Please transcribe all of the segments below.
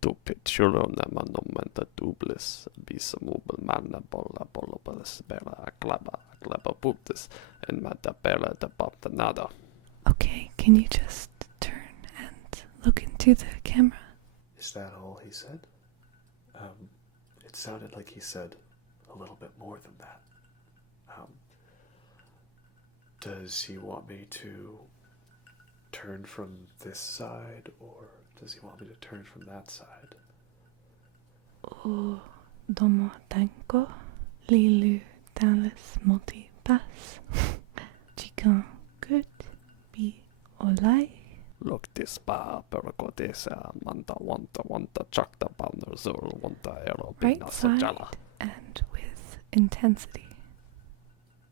Tupitchulo nämä nomenta dublis bisamubel manna bolla bolobas bella klaba puptis en mata bella da papta nada. Okay, can you just turn and look into the camera? Is that all he said? It sounded like he said a little bit more than that. Does he want me to turn from this side, or does he want me to turn from that side? Domo tanko lilu dallas multipass. Chikan good be olai. Look this bar perkotesa manta wanta chakta banner zul wanta ero Right bina side sajala. and with intensity.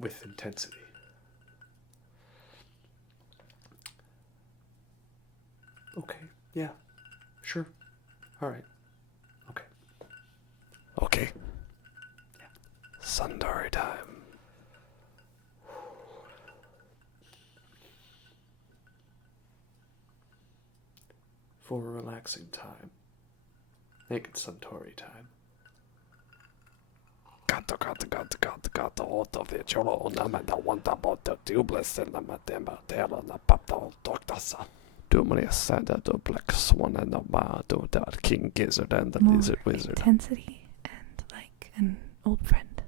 With intensity. Okay, yeah, sure. Alright. Okay. Okay. Suntory time. For a relaxing time, make it Suntory time. Gato otovitchulo nämä wanta botta tublis en nämä temba tela na papta doktasa. Dumlia santa to Black Swan and the that King Gizzard and the More Lizard Wizard. intensity and like an old friend.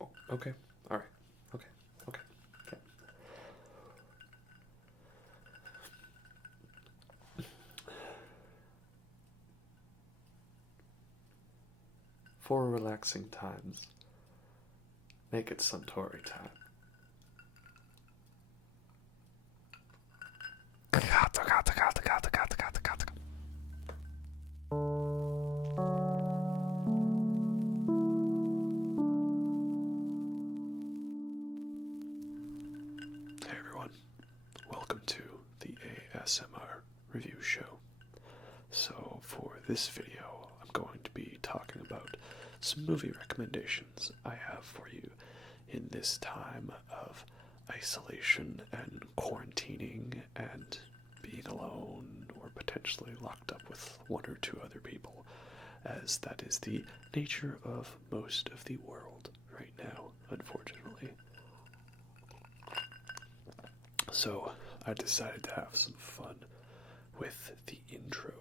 Oh, okay. Alright. Okay. For relaxing times, make it Suntory time. Gato. Hey everyone, welcome to the ASMR review show. So for this video, I'm going to be talking about some movie recommendations I have for you in this time of isolation and quarantining and being alone or potentially locked up with one or two other people, as that is the nature of most of the world right now, unfortunately. So I decided to have some fun with the intro,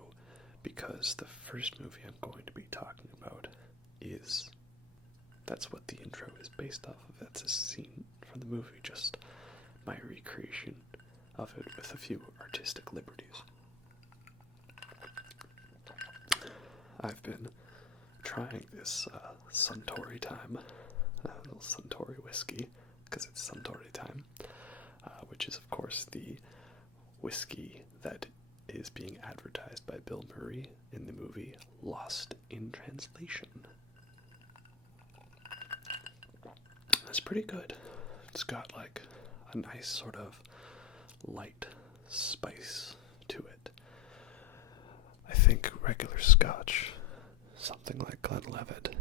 because the first movie I'm going to be talking about that's what the intro is based off of. That's a scene from the movie, just my recreation of it with a few artistic liberties. I've been trying this Suntory time, little Suntory whiskey, because it's Suntory time, which is of course the whiskey that is being advertised by Bill Murray in the movie Lost in Translation. It's pretty good. It's got like a nice sort of light spice to it. I think regular Scotch, something like Glenlivet,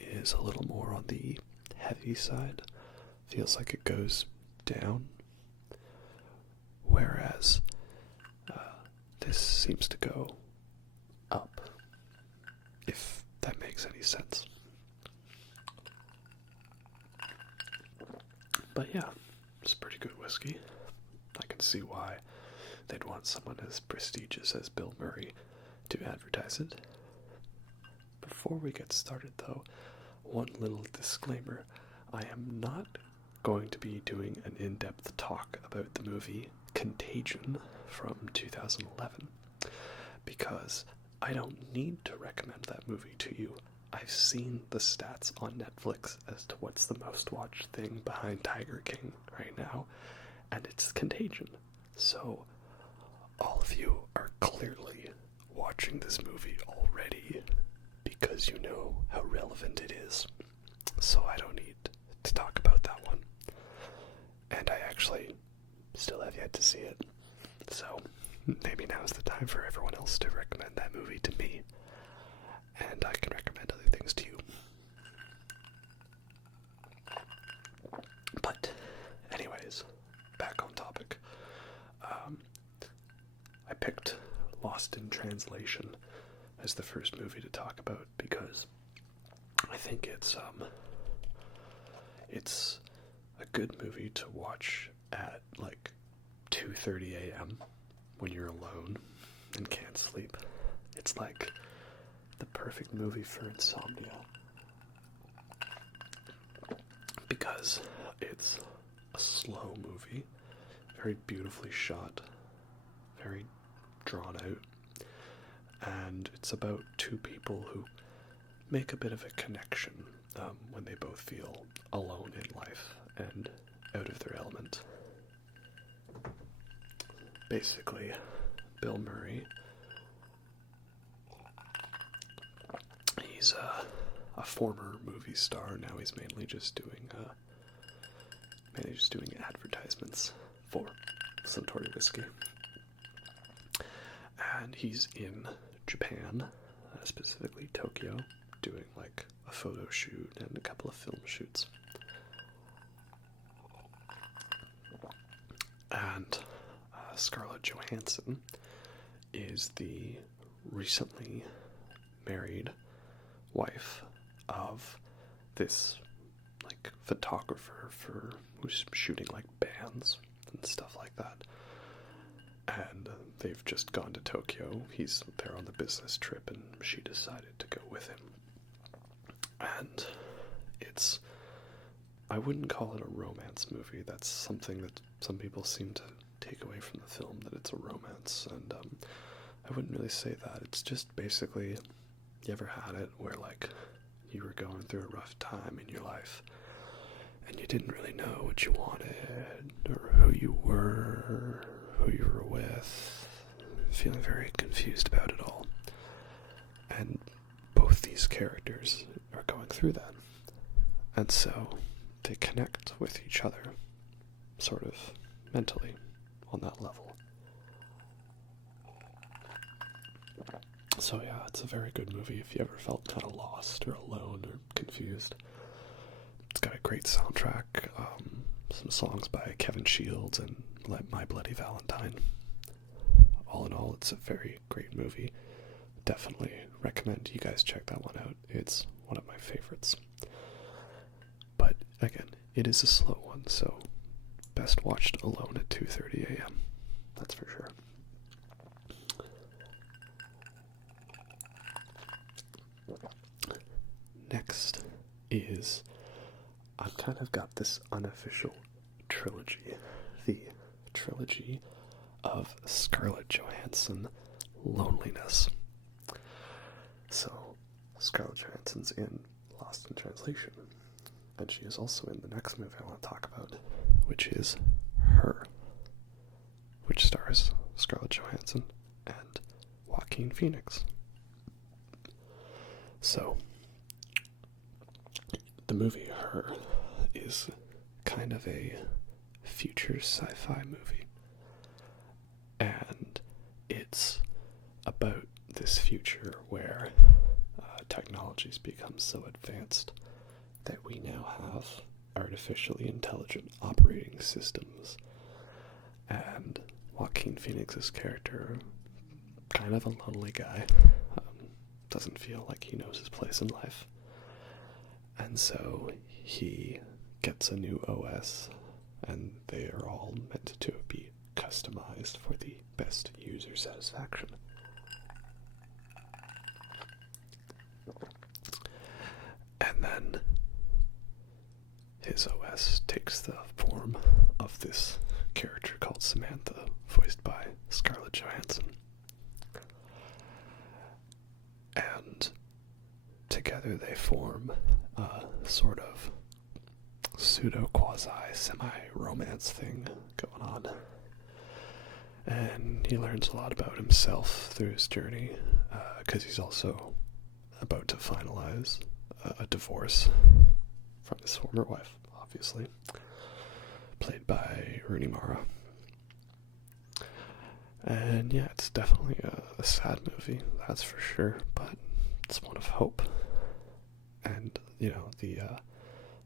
is a little more on the heavy side. Feels like it goes down. Whereas this seems to go up, if that makes any sense. But yeah, it's pretty good whiskey. I can see why they'd want someone as prestigious as Bill Murray to advertise it. Before we get started though, one little disclaimer. I am not going to be doing an in-depth talk about the movie Contagion from 2011, because I don't need to recommend that movie to you. I've seen the stats on Netflix as to what's the most watched thing behind Tiger King right now, and it's Contagion. So all of you are clearly watching this movie already because you know how relevant it is. So I don't need to talk about that one. And I actually still have yet to see it. So maybe now's the time for everyone else to recommend that movie to me. And I can recommend other things to you. But anyways, back on topic. picked Lost in Translation as the first movie to talk about because I think it's a good movie to watch at like 2:30 a.m. when you're alone and can't sleep. It's like the perfect movie for insomnia because it's a slow movie, very beautifully shot, very drawn out, and it's about two people who make a bit of a connection when they both feel alone in life and out of their element. Basically, Bill Murray, he's a former movie star. Now he's mainly just doing advertisements for Suntory whiskey, and he's in Japan, specifically Tokyo, doing like a photo shoot and a couple of film shoots. And Scarlett Johansson is the recently married wife of this like photographer who's shooting like bands and stuff like that. And they've just gone to Tokyo. He's there on the business trip, and she decided to go with him. And I wouldn't call it a romance movie. That's something that some people seem to take away from the film, that it's a romance. And I wouldn't really say that. It's just basically, you ever had it where like you were going through a rough time in your life and you didn't really know what you wanted or who you were with, feeling very confused about it all. And both these characters are going through that. And so they connect with each other, sort of mentally, on that level. So yeah, it's a very good movie if you ever felt kind of lost or alone or confused. It's got a great soundtrack, some songs by Kevin Shields and My Bloody Valentine. All in all, it's a very great movie. Definitely recommend you guys check that one out. It's one of my favorites. But again, it is a slow one, so best watched alone at 2:30 a.m. That's for sure. Next is, I've kind of got this unofficial trilogy, the trilogy of Scarlett Johansson Loneliness. So, Scarlett Johansson's in Lost in Translation, and she is also in the next movie I want to talk about, which is Her, which stars Scarlett Johansson and Joaquin Phoenix. So, the movie Her is kind of a future sci-fi movie, and it's about this future where technology's become so advanced that we now have artificially intelligent operating systems, and Joaquin Phoenix's character, kind of a lonely guy, doesn't feel like he knows his place in life, and so he gets a new OS, and they are all meant to be customized for the best user satisfaction. And then his OS takes the form of this character called Samantha, voiced by Scarlett Johansson. And together they form a sort of pseudo-quasi-semi-romance thing going on. And he learns a lot about himself through his journey, because he's also about to finalize a divorce from his former wife, obviously, played by Rooney Mara. And yeah, it's definitely a sad movie, that's for sure, but it's one of hope. And, you know, the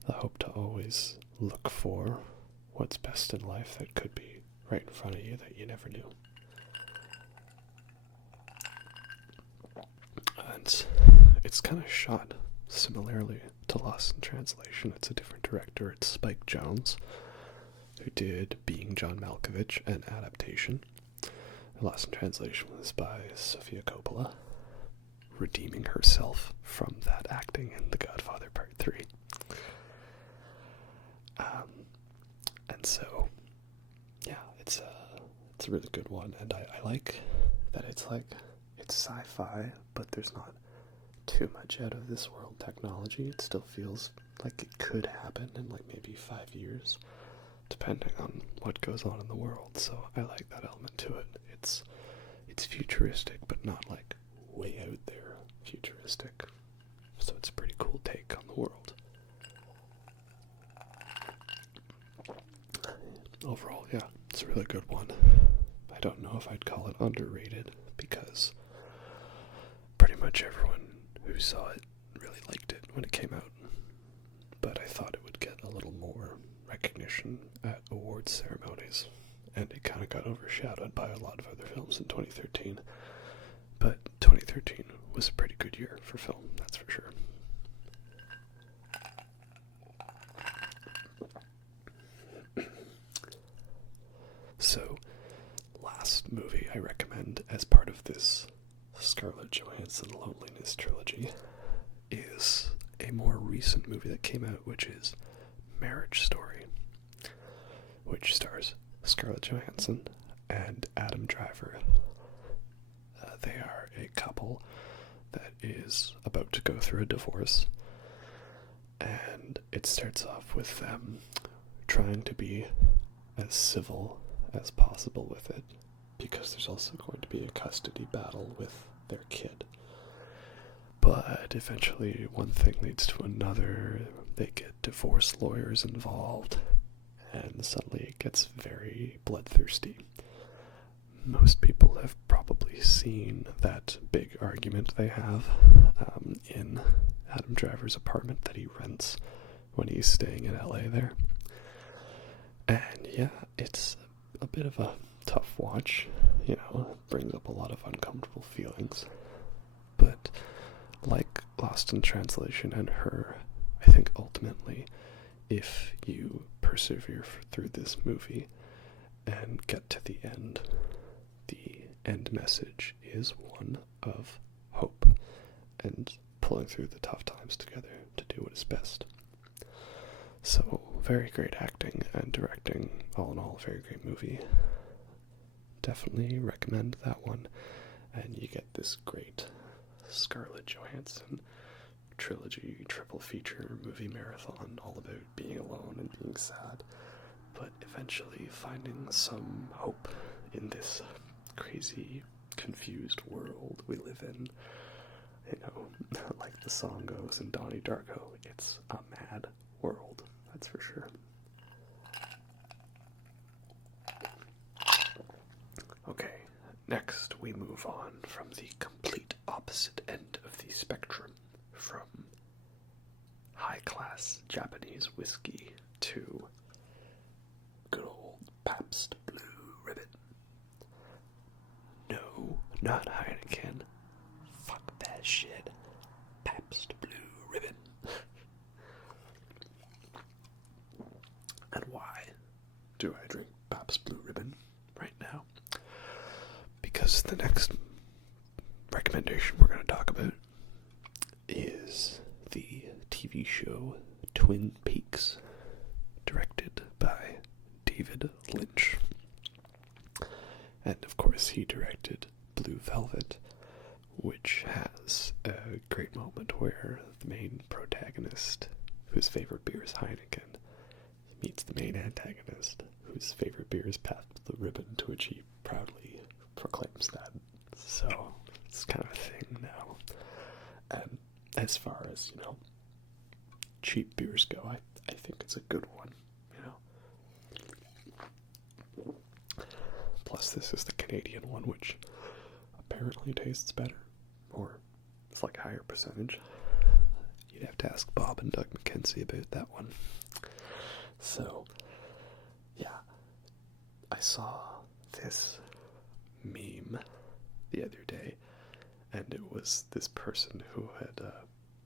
hope to always look for what's best in life that could be right in front of you that you never knew. elements. It's kind of shot similarly to Lost in Translation. It's a different director. It's Spike Jonze, who did Being John Malkovich and Adaptation. Lost in Translation was by Sofia Coppola, redeeming herself from that acting in The Godfather Part 3. And so, yeah, it's a really good one, and I like that it's sci-fi, but there's not too much out of this world technology. It still feels like it could happen in like maybe 5 years, depending on what goes on in the world. So I like that element to it. It's futuristic, but not like way out there futuristic. So it's a pretty cool take on the world. Overall, yeah, it's a really good one. I don't know if I'd call it underrated, because pretty much everyone who saw it really liked it when it came out. But I thought it would get a little more recognition at awards ceremonies, and it kind of got overshadowed by a lot of other films in 2013. But 2013 was a pretty good year for film, that's for sure. So, last movie I recommend as part of this Scarlett Johansson Loneliness trilogy is a more recent movie that came out, which is Marriage Story, which stars Scarlett Johansson and Adam Driver. They are a couple that is about to go through a divorce, and it starts off with them trying to be as civil as possible with it, because there's also going to be a custody battle with their kid. But eventually one thing leads to another, they get divorce lawyers involved, and suddenly it gets very bloodthirsty. Most people have probably seen that big argument they have in Adam Driver's apartment that he rents when he's staying in LA there. And yeah, it's a bit of a tough watch, it brings up a lot of uncomfortable feelings. But like Lost in Translation and Her, I think ultimately, if you persevere through this movie and get to the end message is one of hope and pulling through the tough times together to do what is best. So, very great acting and directing, all in all, very great movie. Definitely recommend that one, and you get this great Scarlett Johansson trilogy, triple feature movie marathon, all about being alone and being sad, but eventually finding some hope in this crazy, confused world we live in. Like the song goes in Donnie Darko, it's a mad world, that's for sure. Okay, next we move on from the complete opposite end of the spectrum, from high-class Japanese whiskey to good old Pabst Blue Ribbon. No, not Heineken. Fuck that shit. Pabst Blue Ribbon. And why do I drink Pabst Blue Ribbon right now? Because the next recommendation we're going to talk about is the TV show Twin Peaks, directed by David Lynch. And of course he directed Blue Velvet, which has a great moment where the main protagonist, whose favorite beer is Heineken, meets the main antagonist, whose favorite beer is Pabst Blue Ribbon, to which he proudly proclaims that. So it's kind of a thing now. And as far as, cheap beers go, I think it's a good one, Plus this is the Canadian one, which apparently tastes better, or it's like a higher percentage. You'd have to ask Bob and Doug McKenzie about that one. So, yeah, I saw this meme the other day, and it was this person who had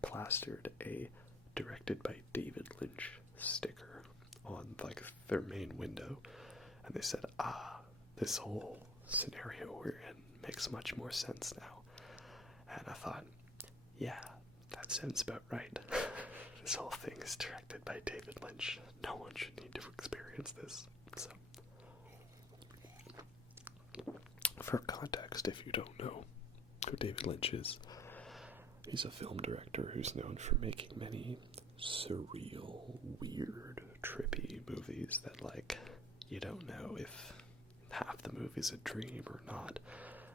plastered a directed by David Lynch sticker on like their main window, and they said, this whole scenario we're in makes much more sense now. And I thought, yeah, that sounds about right. This whole thing is directed by David Lynch. No one should need to experience this. So, for context, if you don't know who David Lynch is, he's a film director who's known for making many surreal, weird, trippy movies that, like, you don't know if half the movie's a dream or not.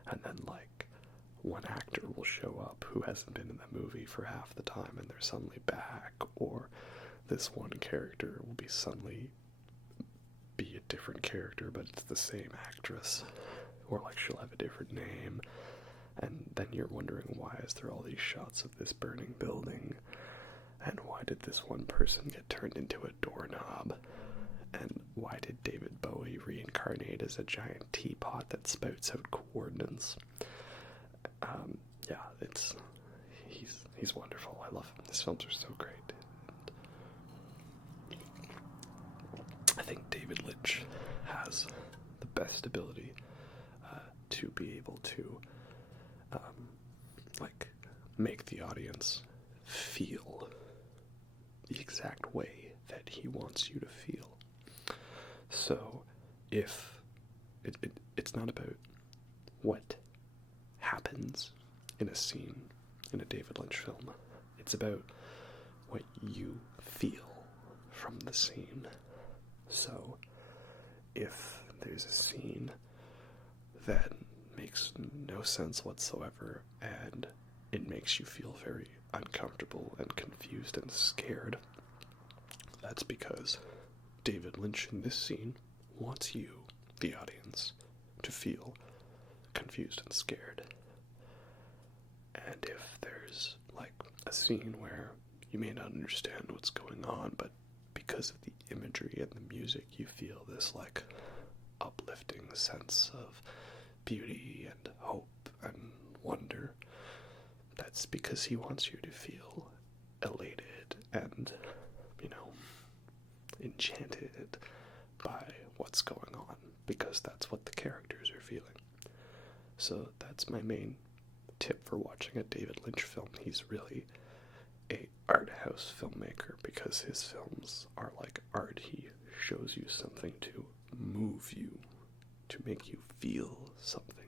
And then, like, one actor will show up who hasn't been in the movie for half the time and they're suddenly back, or this one character will suddenly be a different character but it's the same actress, or like she'll have a different name, and then you're wondering, why is there all these shots of this burning building, and why did this one person get turned into a doorknob, and why did David Bowie reincarnate as a giant teapot that spouts out coordinates? Yeah, he's wonderful. I love him. His films are so great. And I think David Lynch has the best ability to be able to make the audience feel the exact way that he wants you to feel. So if it's not about what happens in a scene in a David Lynch film, it's about what you feel from the scene. So if there's a scene that makes no sense whatsoever and it makes you feel very uncomfortable and confused and scared, that's because David Lynch in this scene wants you, the audience, to feel confused and scared. And if there's like a scene where you may not understand what's going on, but because of the imagery and the music you feel this like uplifting sense of beauty and hope and wonder, that's because he wants you to feel elated and, enchanted by what's going on, because that's what the characters are feeling. So that's my main tip for watching a David Lynch film. He's really a art house filmmaker because his films are like art. He shows you something to move you, to make you feel something.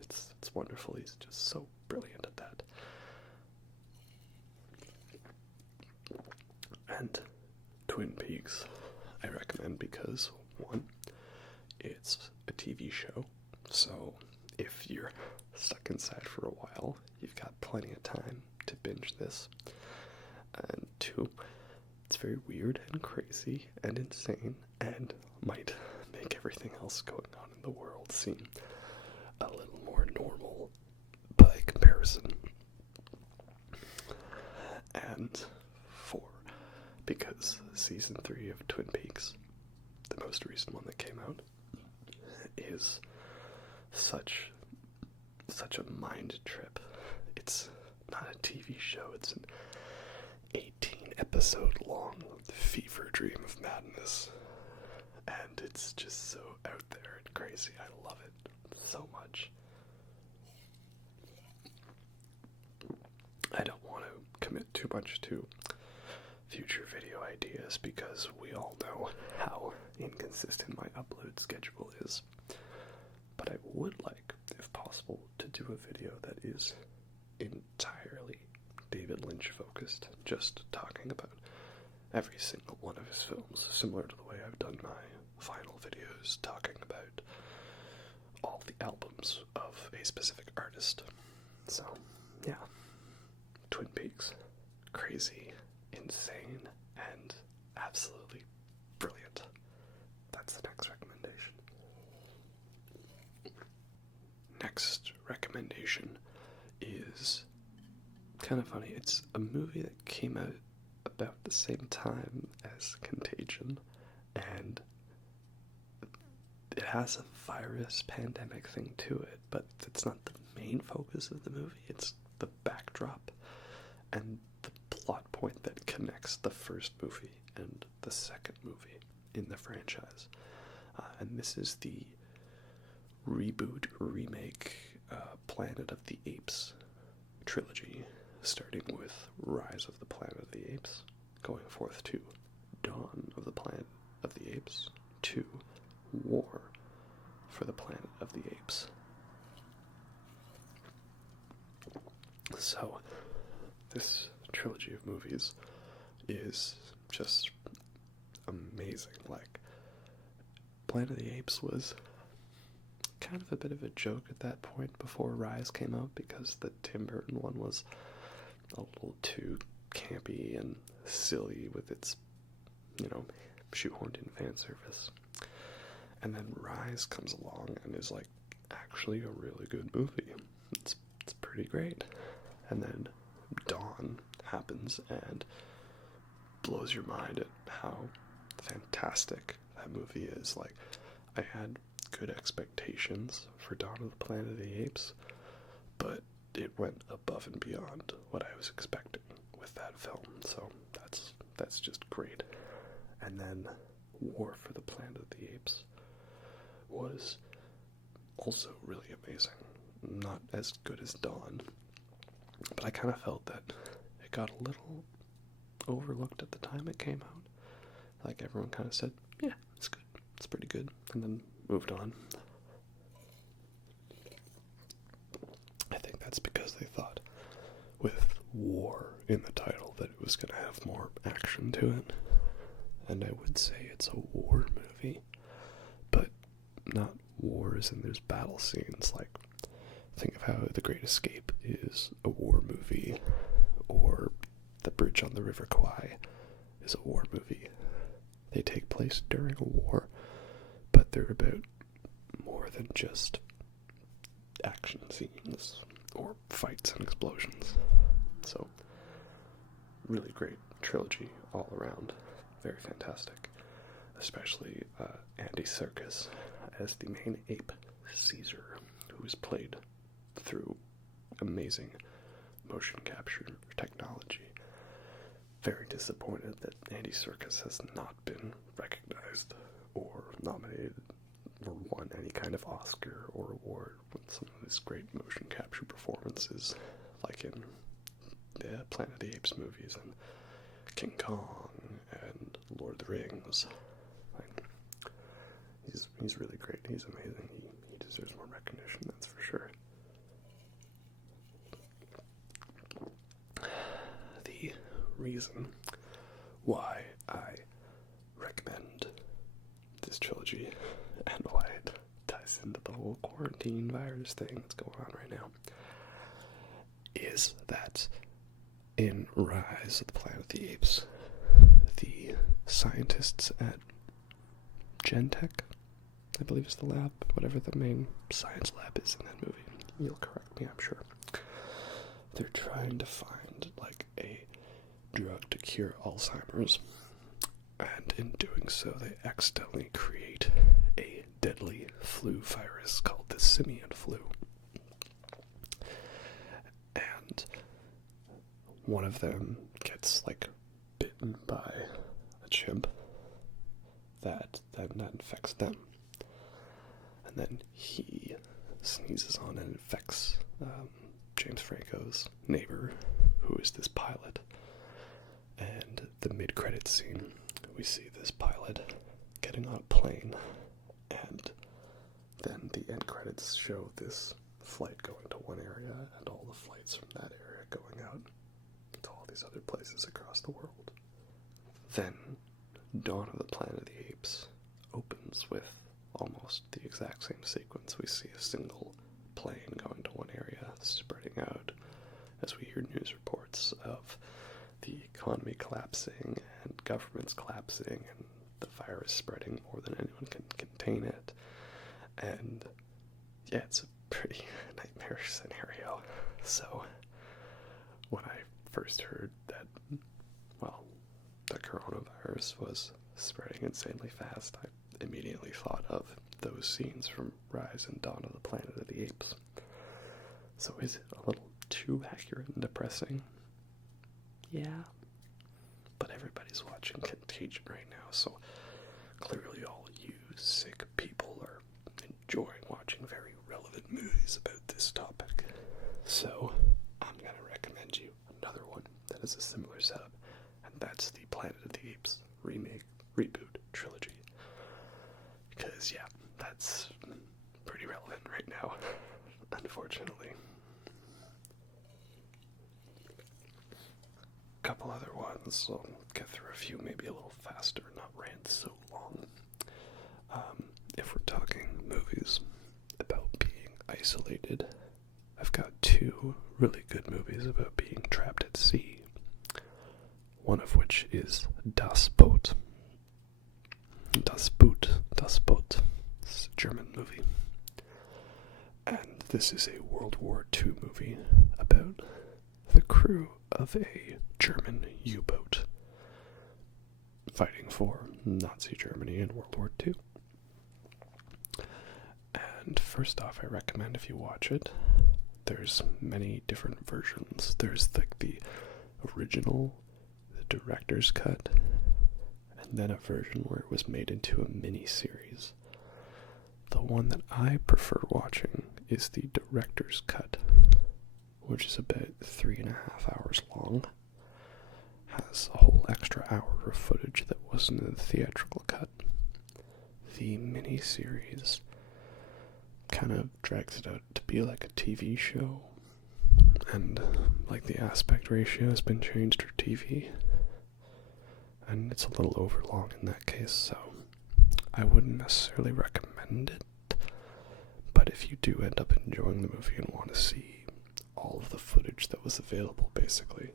It's wonderful. He's just so brilliant at that. And Twin Peaks I recommend because, one, it's a TV show, so if you're stuck inside for a while, you've got plenty of time to binge this. And two, it's very weird and crazy and insane and might make everything else going on in the world seem a little more normal by comparison. And four, because season 3 of Twin Peaks, the most recent one that came out, is such a mind trip. It's not a TV show, it's an 18-episode long fever dream of madness. And it's just so out there and crazy. I love it so much. I don't want to commit too much to future video ideas because we all know how inconsistent my upload schedule is. But I would like, if possible, to do a video that is entirely David Lynch focused, just talking about every single one of his films, similar to the way I've done my final videos, talking about all the albums of a specific artist. So, yeah. Twin Peaks. Crazy, insane, and absolutely brilliant. That's the next recommendation. Next recommendation is kind of funny. It's a movie that came out about the same time as Contagion, and it has a virus pandemic thing to it, but it's not the main focus of the movie. It's the backdrop and the plot point that connects the first movie and the second movie in the franchise. And this is the reboot, remake, Planet of the Apes trilogy, starting with Rise of the Planet of the Apes, going forth to Dawn of the Planet of the Apes, to War for the Planet of the Apes. So, this trilogy of movies is just amazing. Like, Planet of the Apes was kind of a bit of a joke at that point before Rise came out, because the Tim Burton one was a little too campy and silly with its, shoehorned in fan service. And then Rise comes along and is like actually a really good movie. It's pretty great. And then Dawn happens and blows your mind at how fantastic that movie is. Like, I had good expectations for Dawn of the Planet of the Apes, but it went above and beyond what I was expecting with that film. So that's just great. And then War for the Planet of the Apes was also really amazing. Not as good as Dawn, but I kind of felt that it got a little overlooked at the time it came out. Like, everyone kind of said, yeah, it's good, it's pretty good, and then moved on. I think that's because they thought with war in the title that it was going to have more action to it. And I would say it's a war movie, but not war as in there's battle scenes. Like, think of how The Great Escape is a war movie, or The Bridge on the River Kwai is a war movie. They take place during a war, but they're about more than just action scenes or fights and explosions. So, really great trilogy all around. Very fantastic. Especially Andy Serkis as the main ape, Caesar, who is played through amazing motion capture technology. Very disappointed that Andy Serkis has not been recognized or nominated or won any kind of Oscar or award with some of his great motion capture performances, like in the Planet of the Apes movies and King Kong and Lord of the Rings. Like, he's really great. He's amazing. He deserves more recognition, that's for sure. The reason why I recommend this trilogy and why it ties into the whole quarantine virus thing that's going on right now is that in Rise of the Planet of the Apes, the scientists at Gentech, I believe is the lab, whatever the main science lab is in that movie, you'll correct me, I'm sure, they're trying to find like a drug to cure Alzheimer's, and in doing so they accidentally create a deadly flu virus called the simian flu. And one of them gets like bitten by a chimp that infects them, and then he sneezes on and infects James Franco's neighbor, who is this pilot. And the mid-credits scene, we see this pilot getting on a plane, and then the end credits show this flight going to one area and all the flights from that area going out to all these other places across the world. Then Dawn of the Planet of the Apes opens with almost the exact same sequence. We see a single plane going to one area, spreading out as we hear news reports of the economy collapsing and governments collapsing and the virus spreading more than anyone can contain it. And yeah, it's a pretty nightmarish scenario. So when I first heard that, well, the coronavirus was spreading insanely fast, I immediately thought of those scenes from Rise and Dawn of the Planet of the Apes. So is it a little too accurate and depressing? Yeah. But everybody's watching Contagion right now, so clearly all you sick people are enjoying watching very relevant movies about this topic. So I'm going to recommend you another one that is a similar setup, and that's the Planet of the Apes remake, reboot trilogy. Because, yeah, that's pretty relevant right now, unfortunately. A couple other ones, so I'll get through a few maybe a little faster, not rant so long. If we're talking movies about being isolated, I've got two really good movies about being trapped at sea. One of which is Das Boot. Das Boot. It's a German movie. And this is a World War II movie about the crew of a German U-boat fighting for Nazi Germany in World War II. And first off, I recommend if you watch it, there's many different versions. There's like the original, the director's cut, and then a version where it was made into a mini-series. The one that I prefer watching is the director's cut, which is about 3.5 hours long. Has a whole extra hour of footage that wasn't in the theatrical cut. The mini-series kind of drags it out to be like a TV show, and like the aspect ratio has been changed for TV, and it's a little overlong in that case, so I wouldn't necessarily recommend it. But if you do end up enjoying the movie and want to see all of the footage that was available, basically,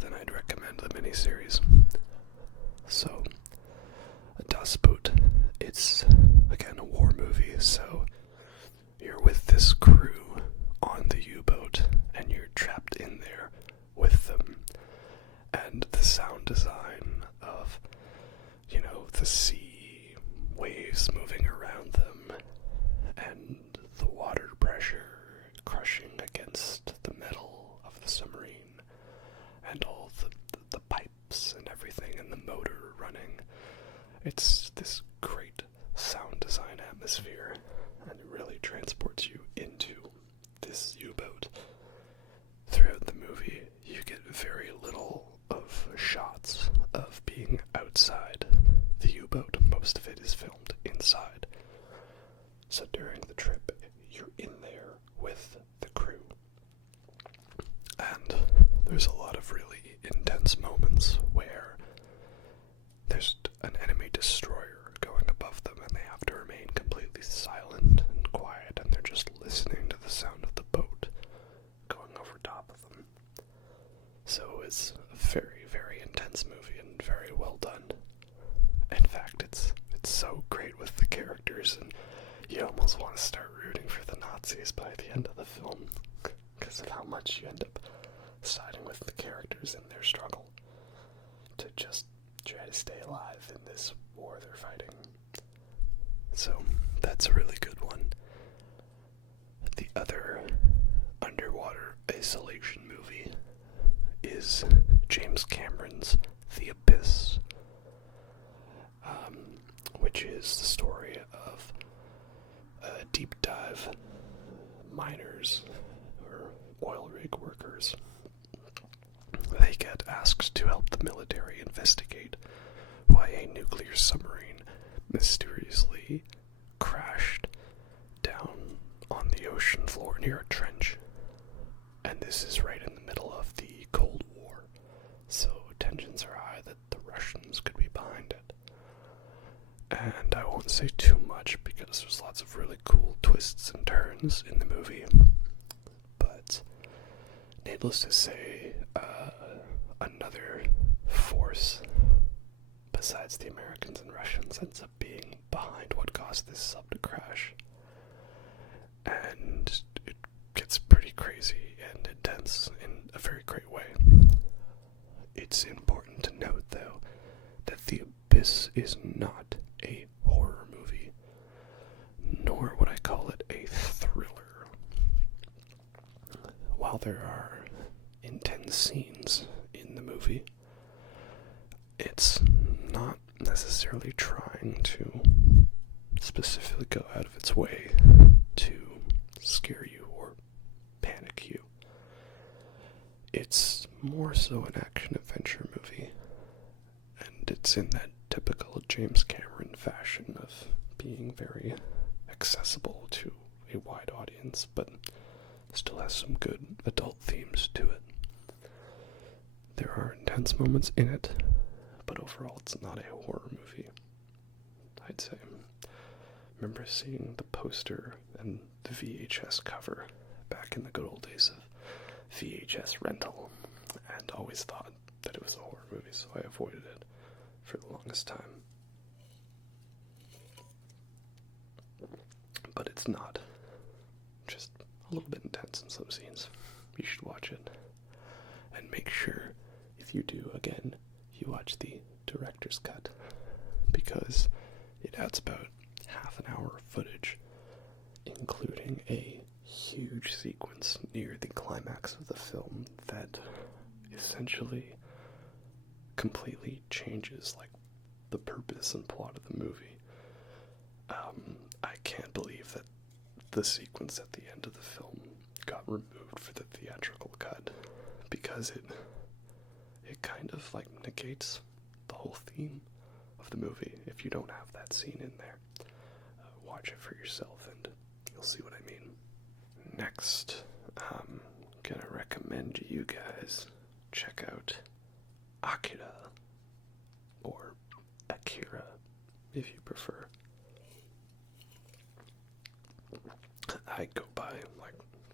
then I'd recommend the miniseries. So, Das Boot, it's, again, a war movie, so you're with this crew on the U-boat, and you're trapped in there with them, and the sound design of, the sea waves moving around them, and the water pressure crushing against the metal of the submarine, and all the pipes and everything, and the motor running. It's this great sound design atmosphere, and it really transports you into this U-boat. Throughout the movie, you get very little of shots of being outside the U-boat. Most of it is filmed inside. So during the trip, you're in there with the crew. And there's a lot of really intense moments where there's an enemy destroyer going above them, and they have to remain completely silent and quiet, and they're just listening to the sound of the boat going over top of them. So it's a very, very intense movie and very well done. In fact, it's so great with the characters, and you almost want to start rooting for the Nazis by the end of the film because of how much you end up siding with the characters in their struggle to just try to stay alive in this war they're fighting. So that's a really good one. The other underwater isolation movie is James Cameron's The Abyss, which is the story of deep dive miners or oil rig workers. They get asked to help the military investigate why a nuclear submarine mysteriously crashed down on the ocean floor near a trench. And this is right in the middle of the Cold War, so tensions are high that the Russians could be behind it. And I won't say too much because there's lots of really cool twists and turns in the movie. But needless to say, another force besides the Americans and Russians ends up being behind what caused this sub to crash. And it gets pretty crazy and intense in a very great way. It's important to note, though, that The Abyss is not a horror movie, nor would I call it while there are intense scenes in the movie, it's not necessarily trying to specifically go out of its way to scare you or panic you. It's more so an action-adventure movie, and it's in that typical James Cameron fashion of being very accessible to a wide audience, but still has some good adult themes to it. There are intense moments in it, but overall it's not a horror movie, I'd say. I remember seeing the poster and the VHS cover back in the good old days of VHS rental, and always thought that it was a horror movie, so I avoided it for the longest time. But it's not. Just a little bit intense in some scenes. You should watch it. And make sure, if you do, again, you watch the director's cut, because it adds about half an hour of footage, including a huge sequence near the climax of the film that essentially completely changes the purpose and plot of the movie. I can't believe that the sequence at the end of the film got removed for the theatrical cut, because it kind of negates the whole theme of the movie if you don't have that scene in there. Watch it for yourself and you'll see what I mean. Next, I'm gonna recommend you guys check out Akira, or Akira if you prefer. I go by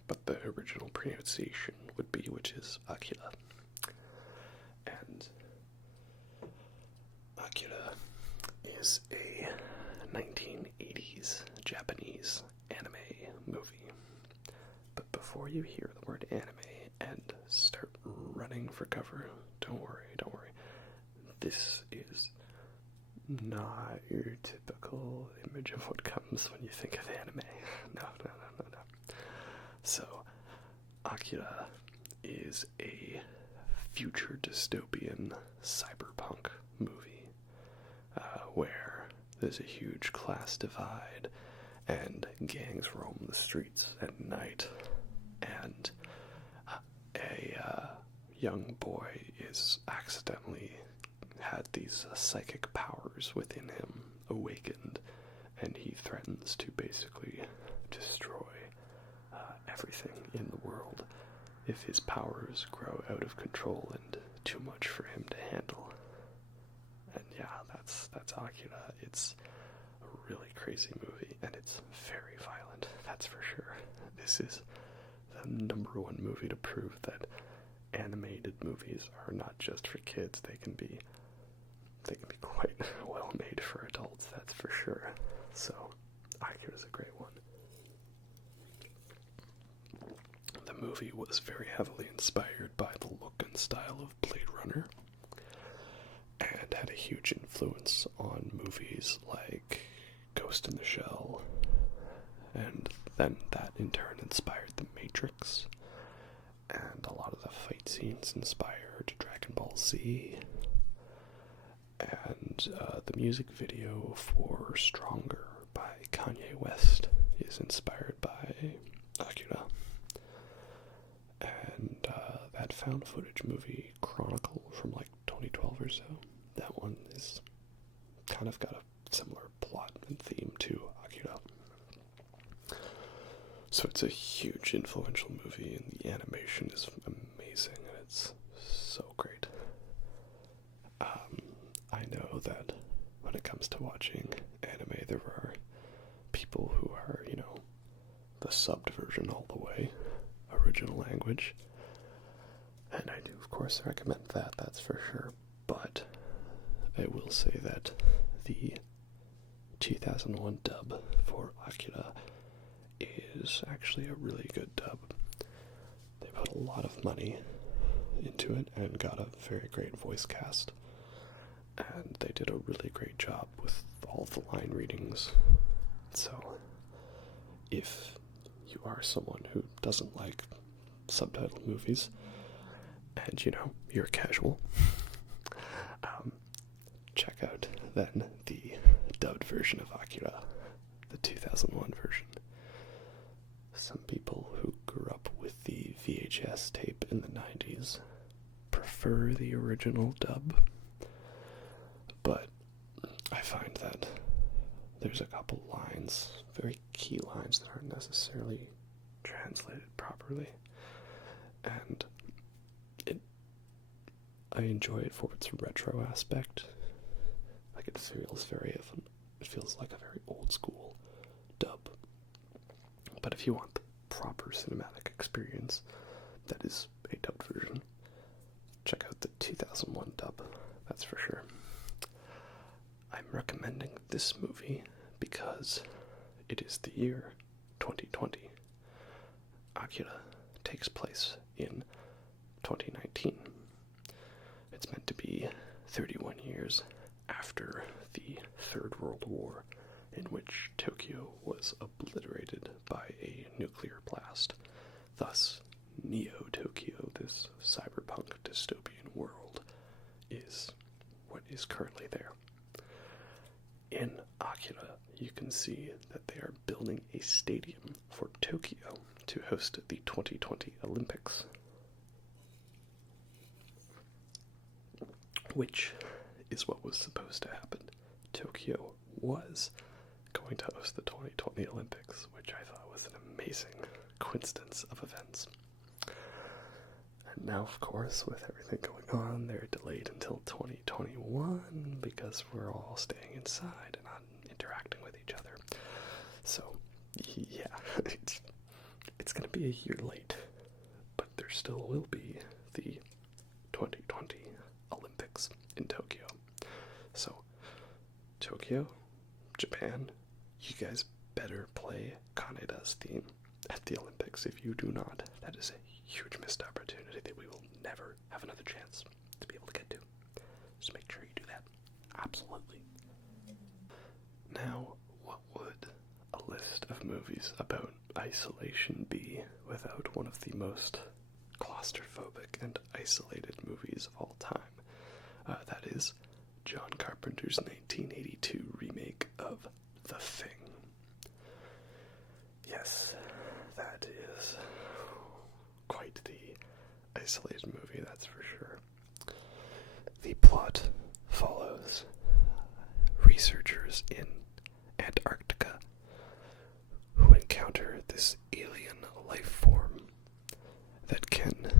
what the original pronunciation would be, which is Akira. And Akira is a 1980s Japanese anime movie. But before you hear the word anime and start running for cover, don't worry. This is not your typical image of what comes when you think of anime. No. So, Akira is a future dystopian cyberpunk movie where there's a huge class divide and gangs roam the streets at night, and a young boy is accidentally had these psychic powers within him awakened, and he threatens to basically destroy everything in the world if his powers grow out of control and too much for him to handle. And yeah, that's Akira. It's a really crazy movie, and it's very violent, that's for sure. This is the number one movie to prove that animated movies are not just for kids. They can be quite well made for adults, that's for sure. So, Akira's a great one. The movie was very heavily inspired by the look and style of Blade Runner, and had a huge influence on movies like Ghost in the Shell, and then that in turn inspired The Matrix, and a lot of the fight scenes inspired Dragon Ball Z, and the music video for Stronger by Kanye West is inspired by Akira. And that found footage movie Chronicle from 2012 or so, that one is kind of got a similar plot and theme to Akira. So it's a huge influential movie, and the animation is amazing, and it's so great. I know that when it comes to watching anime, there are people who are, the subbed version all the way, original language, and I do of course recommend that, that's for sure. But I will say that the 2001 dub for Akira is actually a really good dub. They put a lot of money into it and got a very great voice cast, and they did a really great job with all the line readings. So if you are someone who doesn't like subtitled movies, and you're casual, check out then the dubbed version of Akira, the 2001 version. Some people who grew up with the VHS tape in the 90s prefer the original dub, but I find that there's a couple lines, very key lines, that aren't necessarily translated properly, and I enjoy it for its retro aspect. Like, it feels like a very old school dub. But if you want the proper cinematic experience, that is a dubbed version. Check out the 2001 dub, that's for sure. I'm recommending this movie because it is the year 2020. Akira takes place in 2019. It's meant to be 31 years after the Third World War, in which Tokyo was obliterated by a nuclear blast. Thus, Neo-Tokyo, this cyberpunk dystopian world, is what is currently there. In Akira, you can see that they are building a stadium for Tokyo to host the 2020 Olympics, which is what was supposed to happen. Tokyo was going to host the 2020 Olympics, which I thought was an amazing coincidence of events. And now, of course, with everything going on, they're delayed until 2021 because we're all staying inside and not interacting with each other. So, yeah, it's going to be a year late, but there still will be the 2020 Olympics in Tokyo. So, Tokyo, Japan, you guys better play Kaneda's theme at the Olympics. If you do not, that is a huge missed opportunity that we will never have another chance to be able to get to. Just make sure you do that. Absolutely. Now, what would a list of movies about isolation be without one of the most claustrophobic and isolated movies of all time? That is John Carpenter's 1982 remake of The Thing. Yes, that is quite the isolated movie, that's for sure. The plot follows researchers in Antarctica who encounter this alien life form that can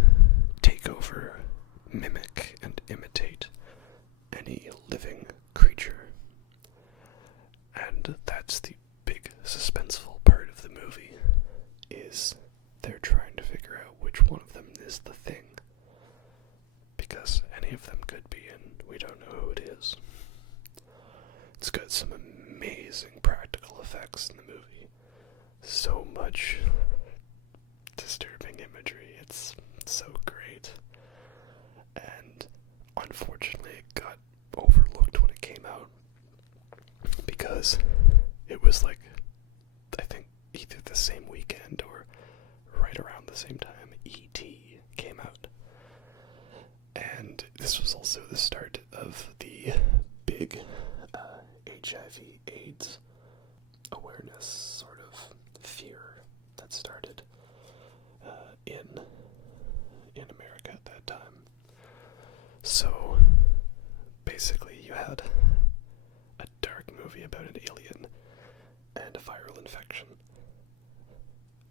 take over, mimic, and imitate any living creature. And that's the big suspenseful part of the movie, is they're trying to figure out which one of them is the thing. Because any of them could be, and we don't know who it is. It's got some amazing practical effects in the movie. So much disturbing imagery. It's so great. And unfortunately, it got overlooked when it came out. Because it was like, I think, either the same weekend or right around the same time E.T. came out. And this was also the start of the big HIV/AIDS awareness sort of fear that started in America at that time. So basically you had a dark movie about an alien and a viral infection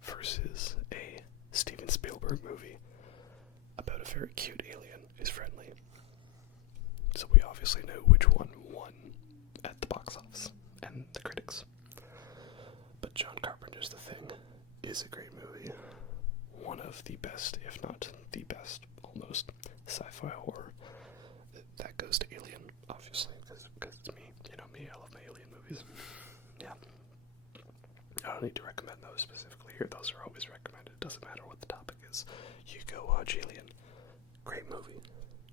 versus a Steven Spielberg movie about a very cute alien who's friendly. So we obviously know which one won at the box office and the critics. But John Carpenter's The Thing is a great movie. One of the best, if not the best, almost, sci-fi horror. That goes to Alien, obviously, because it's me. You know me, I love my Alien movies. Yeah. I don't need to recommend those specifically here. Those are always recommended. It doesn't matter what the topic is. You go watch Alien. Great movie.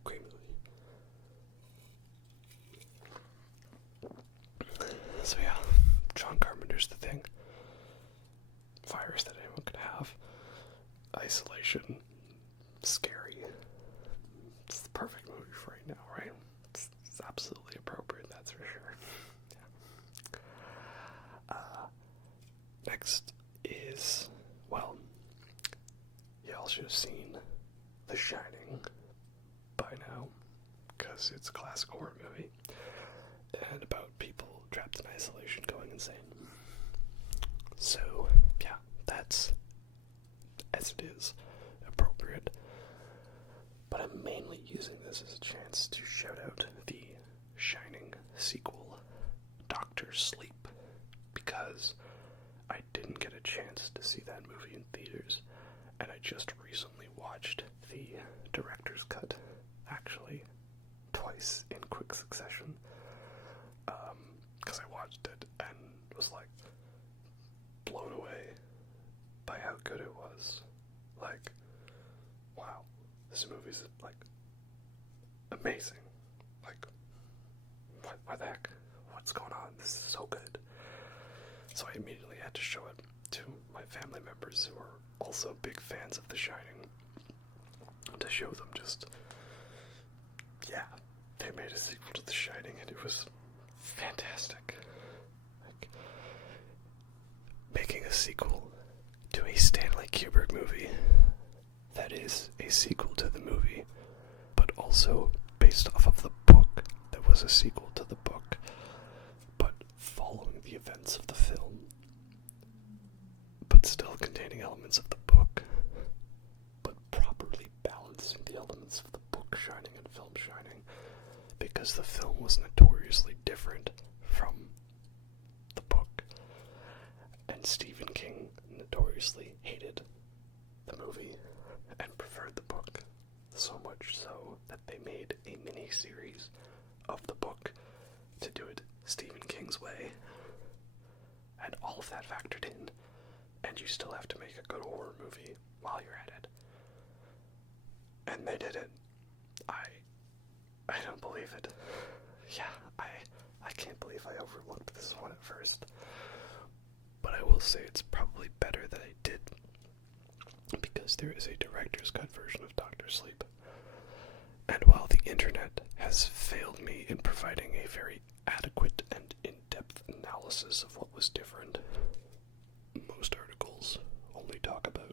Great movie. So yeah, John Carpenter's The Thing. Virus that anyone could have. isolation, scary. It's the perfect movie for right now, right? It's absolutely appropriate, that's for sure. Yeah. Next is, well, y'all should have seen The Shining by now, because it's a classic horror movie, and about people trapped in isolation going insane. So, yeah, that's, as it is, appropriate. But I'm mainly using this as a chance to shout out the Shining sequel, Doctor Sleep, because I didn't get a chance to see that movie in theaters, and I just recently watched the director's cut, actually, twice in quick succession, because I watched it and was like blown away by how good it was. Like, wow, this movie's like amazing. Like, why the heck? What's going on? This is so good. So I immediately had to show it to my family members who are also big fans of The Shining, to show them just, yeah, they made a sequel to The Shining and it was fantastic. Like, making a sequel to a Stanley Kubrick movie that is a sequel to the movie, but also based off of the book that was a sequel to the book, but following the events of the film, but still containing elements of the book, but properly balancing the elements of the book Shining and film Shining, because the film was notoriously different from the book, and Stephen King notoriously hated the movie and preferred the book, so much so that they made a mini-series of the book to do it Stephen King's way, and all of that factored in, and you still have to make a good horror movie while you're at it. And they did it. I don't believe it. Yeah, I can't believe I overlooked this one at first. But I will say it's probably better that I did, because there is a director's cut version of Doctor Sleep. And while the internet has failed me in providing a very adequate and in-depth analysis of what was different, most articles only talk about,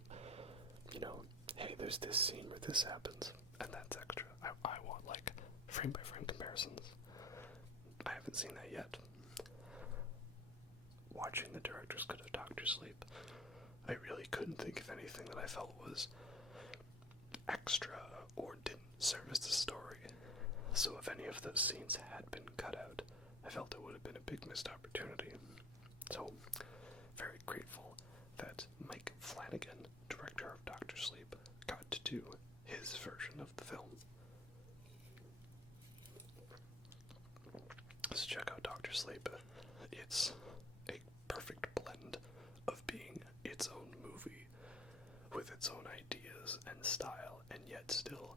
hey, there's this scene where this happens, and that's extra. I want, like, frame-by-frame comparisons. I haven't seen that yet. Watching the director's cut of Doctor Sleep, I really couldn't think of anything that I felt was extra or didn't service the story. So if any of those scenes had been cut out, I felt it would have been a big missed opportunity. So, very grateful that Mike Flanagan, director of Doctor Sleep, got to do his version of the film. So check out Doctor Sleep. It's a perfect blend of being its own movie with its own ideas and style, and yet still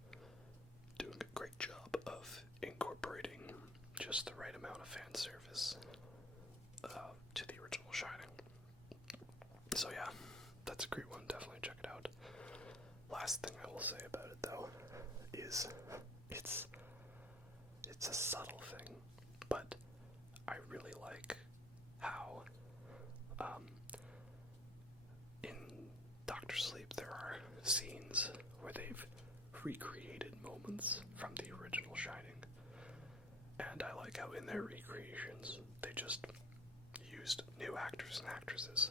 doing a great job of incorporating just the right amount of fan service to the original Shining. So yeah, that's a great one. Definitely check it out. Last thing I will say about it, though, is it's a subtle thing, but I really like how in Doctor Sleep there are scenes where they've recreated moments from the original Shining, and I like how in their recreations they just used new actors and actresses.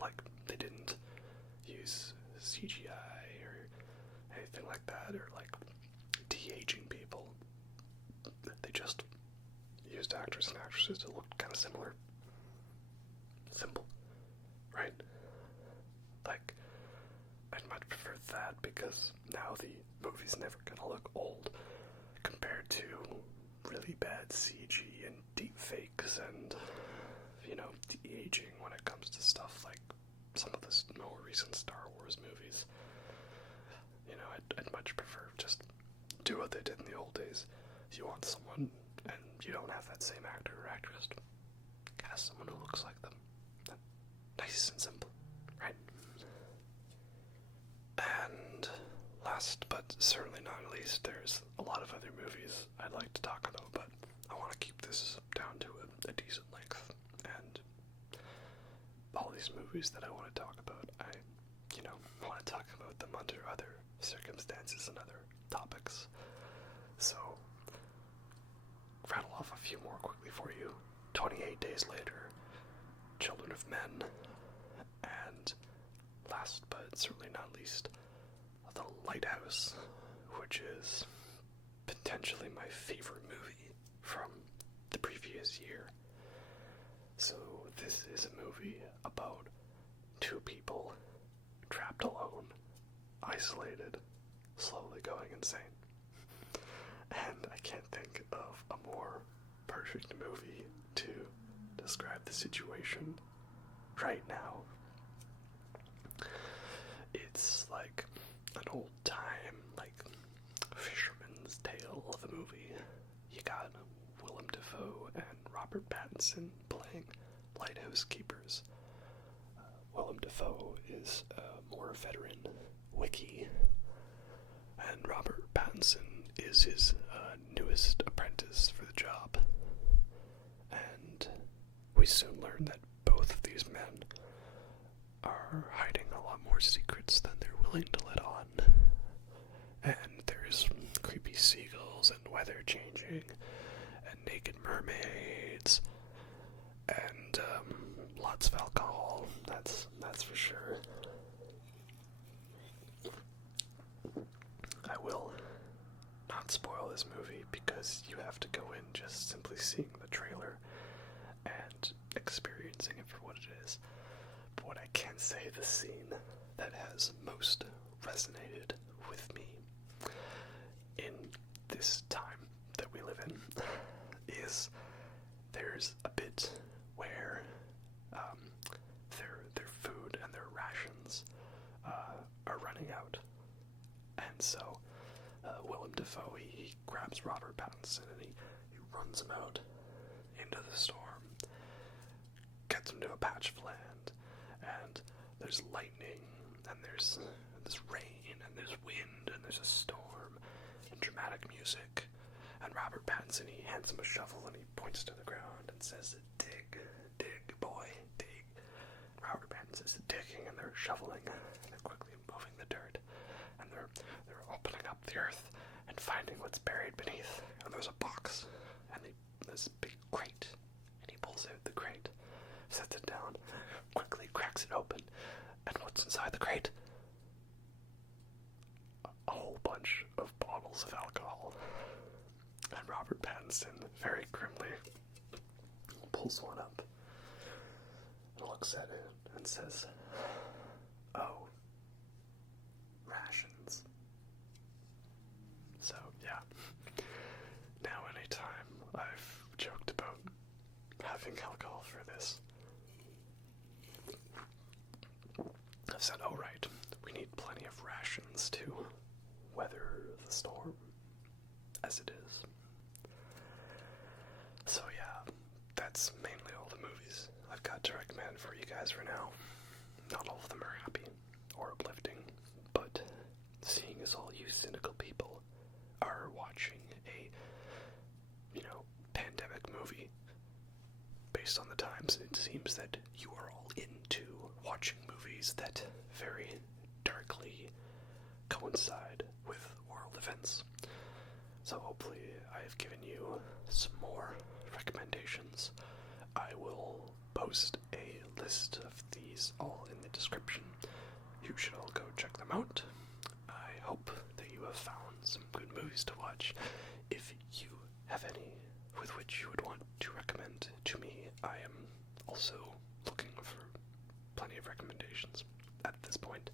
Like, they didn't use CGI or anything like that, or like de-aging people. They just used actors and actresses that looked kind of similar. Simple, right? Like, I'd much prefer that, because now the movie's never gonna look old compared to really bad CG and deep fakes and, de-aging when it comes to stuff like some of the more recent Star Wars movies. I'd much prefer just do what they did in the old days. If you want someone and you don't have that same actor or actress, cast someone who looks like them. Nice and simple, right? last, but certainly not least, there's a lot of other movies I'd like to talk about, but I want to keep this down to a decent length. And all these movies that I want to talk about, I want to talk about them under other circumstances and other topics. So, rattle off a few more quickly for you. 28 Days Later, Children of Men, and last but certainly not least, The Lighthouse, which is potentially my favorite movie from the previous year. So this is a movie about two people trapped alone, isolated, slowly going insane. And I can't think of a more perfect movie to describe the situation right now. It's like an old time, like, fisherman's tale of a movie. You got Willem Dafoe and Robert Pattinson playing lighthouse keepers. Willem Dafoe is a more veteran wickie, and Robert Pattinson is his newest apprentice for the job. And we soon learn that both of these men are hiding a lot more secrets than they're willing to let on. And there's creepy seagulls and weather changing and naked mermaids and lots of alcohol. That's for sure. I will not spoil this movie because you have to go in just simply seeing the trailer and experiencing it for what it is. But what I can say, the scene that has most resonated with me in this time that we live in is there's a bit where their food and their rations are running out, and so Willem Dafoe, he grabs Robert Pattinson and he runs him out into the storm, gets him to a patch of land, and there's lightning, and there's rain, and there's wind, and there's a storm, and dramatic music, and Robert Pattinson, he hands him a shovel, and he points to the ground and says, dig, dig, boy, dig. Robert Pattinson is digging, and they're shoveling, and they're quickly moving the dirt, and they're opening up the earth, and finding what's buried beneath, and there's a box, and there's a big crate, and he pulls out the crate, sets it down, quickly cracks it open, and what's inside the crate? A whole bunch of bottles of alcohol. And Robert Pattinson, very grimly, pulls one up, and looks at it, and says, "Oh, rations." So, yeah. Now anytime I've joked about having alcohol for this, I've said, oh right, we need plenty of rations to weather the storm as it is. So yeah, that's mainly all the movies I've got to recommend for you guys for now. Not all of them are happy or uplifting, but seeing as all you cynical people are watching a, pandemic movie based on the times, it seems that you are all into watching movies that very darkly coincide with world events. So hopefully I've given you some more recommendations. I will post a list of these all in the description. You should all go check them out. I hope that you have found some good movies to watch. If you have any with which you would want to recommend to me, I am also looking for plenty of recommendations at this point.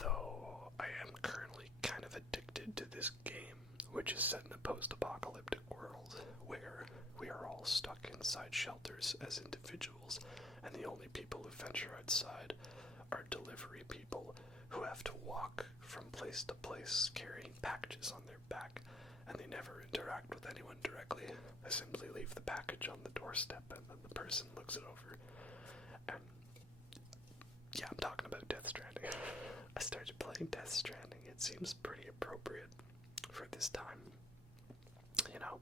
Though I am currently kind of addicted to this game, which is set in a post-apocalyptic world where we are all stuck inside shelters as individuals, and the only people who venture outside are delivery people who have to walk from place to place carrying packages on their back, and they never interact with anyone directly. They simply leave the package on the doorstep, and then the person looks it over. And yeah, I'm talking about Death Stranding. I started playing Death Stranding, and it seems pretty appropriate for this time. You know,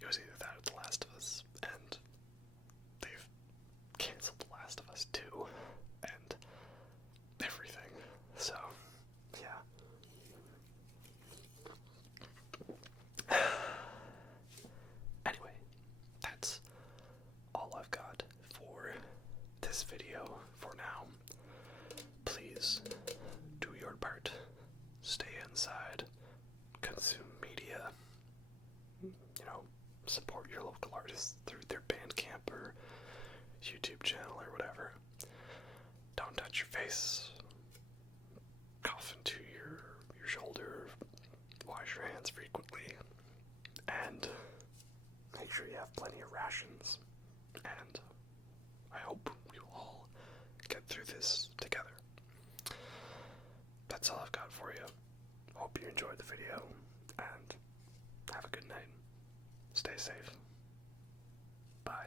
it was either that or The Last of Us, and they've canceled The Last of Us 2, and everything. So, yeah. Anyway, that's all I've got for this video for now. Please do your part. Stay inside. Consume media. You know, support your local artists through their Bandcamp or YouTube channel or whatever. Don't touch your face. Cough into your shoulder. Wash your hands frequently. And make sure you have plenty of rations. And I hope we will all get through this together. That's all I've got for you. Hope you enjoyed the video, and have a good night. Stay safe. Bye.